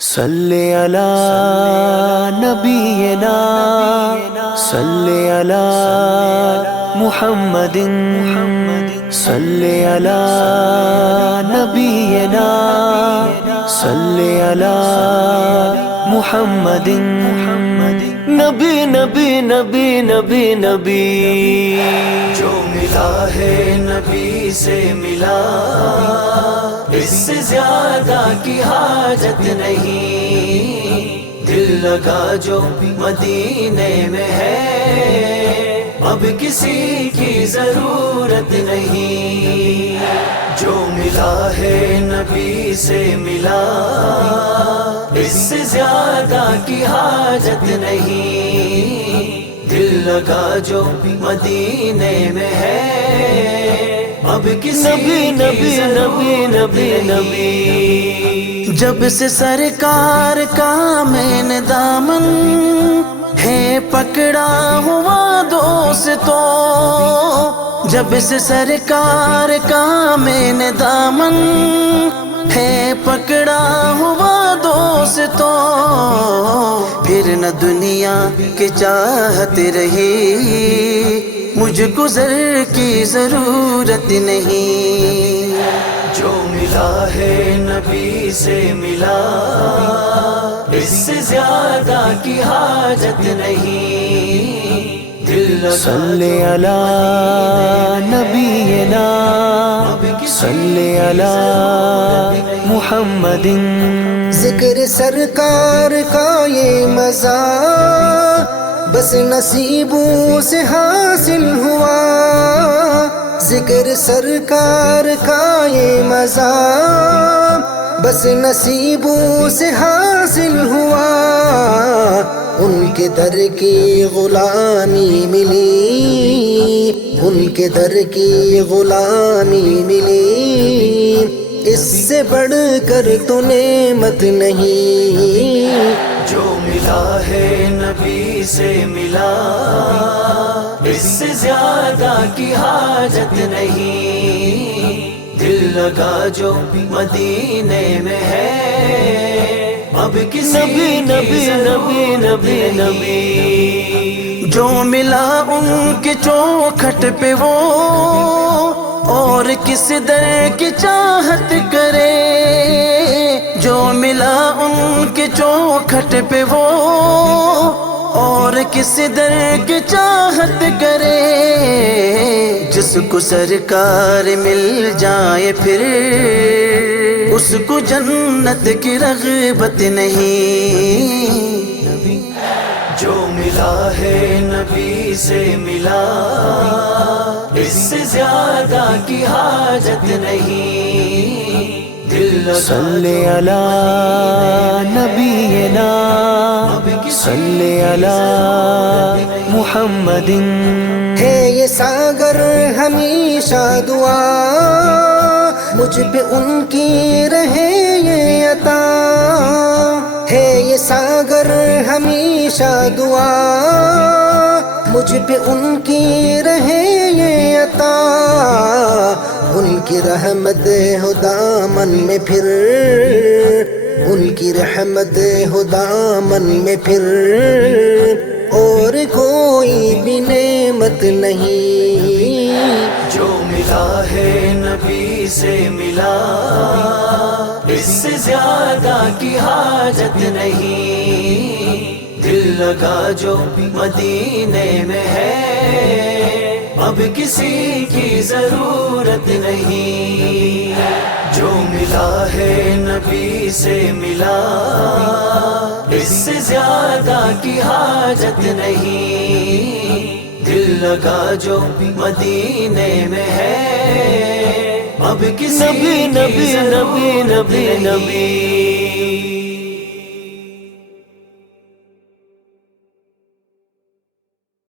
صلی علی نبینا صلی علی محمد صلی علی نبینا صلی علی محمد نبی نبی نبی نبی نبی جو ملا ہے نبی سے ملا، اس سے زیادہ کی حاجت نہیں، دل لگا جو مدینے میں ہے، اب کسی کی ضرورت نہیں، جو ملا ہے نبی سے ملا، اس سے زیادہ کی حاجت نہیں، دل لگا جو مدینے میں ہے، اب کسی نبی نبی نبی نبی نبی جب سے سرکار کا میں نے دامن ہے پکڑا ہوا دوستوں، جب سے سرکار کا میں نے دامن ہے پکڑا ہوا دوستوں، پھر نہ دنیا کی چاہت رہی، مجھ کو زر کی ضرورت نہیں، جو ملا ہے نبی سے ملا، اس سے زیادہ کی حاجت نہیں، دل صلی علی نبینا صلی علی محمد، ذکر سرکار کا یہ مزہ بس نصیبوں سے حاصل ہوا، ذکر سرکار کا یہ مزہ بس نصیبوں سے حاصل ہوا، ان کے در کی غلامی ملی، ان کے در کی غلامی ملی، اس سے بڑھ کر تو نعمت نہیں، جو ملا ہے نبی سے ملا، اس سے زیادہ کی حاجت نہیں، دل لگا جو مدینے میں ہے، اب کسی نبی نبی نبی نبی نبی جو ملا ان کے چوکھٹ پہ وہ اور کس در کی چاہت کرے، جو ملا ان کے چوکھٹ پہ وہ اور کس در کی چاہت کرے، جس کو سرکار مل جائے پھر اس کو جنت کی رغبت نہیں، جو ملا ہے نبی سے ملا، اس سے زیادہ کی حاجت نہیں، دل صلی علی نبینا صلی علی محمد، ہے یہ ساگر ہمیشہ دعا مجھ پہ ان کی رہے یہ عطا، ہے یہ ساگر ہمیشہ دعا مجھ پہ ان کی رہے یہ عطا، ان کی رحمت ہو دامن میں پھر، ان کی رحمت ہو دامن میں پھر، اور کوئی بھی نعمت نہیں، جو ملا ہے نبی سے ملا، اس سے زیادہ کی حاجت نہیں، دل لگا جو مدینے میں ہے، اب کسی کی ضرورت نہیں، جو ملا ہے نبی سے ملا، اس سے زیادہ کی حاجت نہیں، دل لگا جو مدینے میں ہے، اب کسی نبی نبی نبی نبی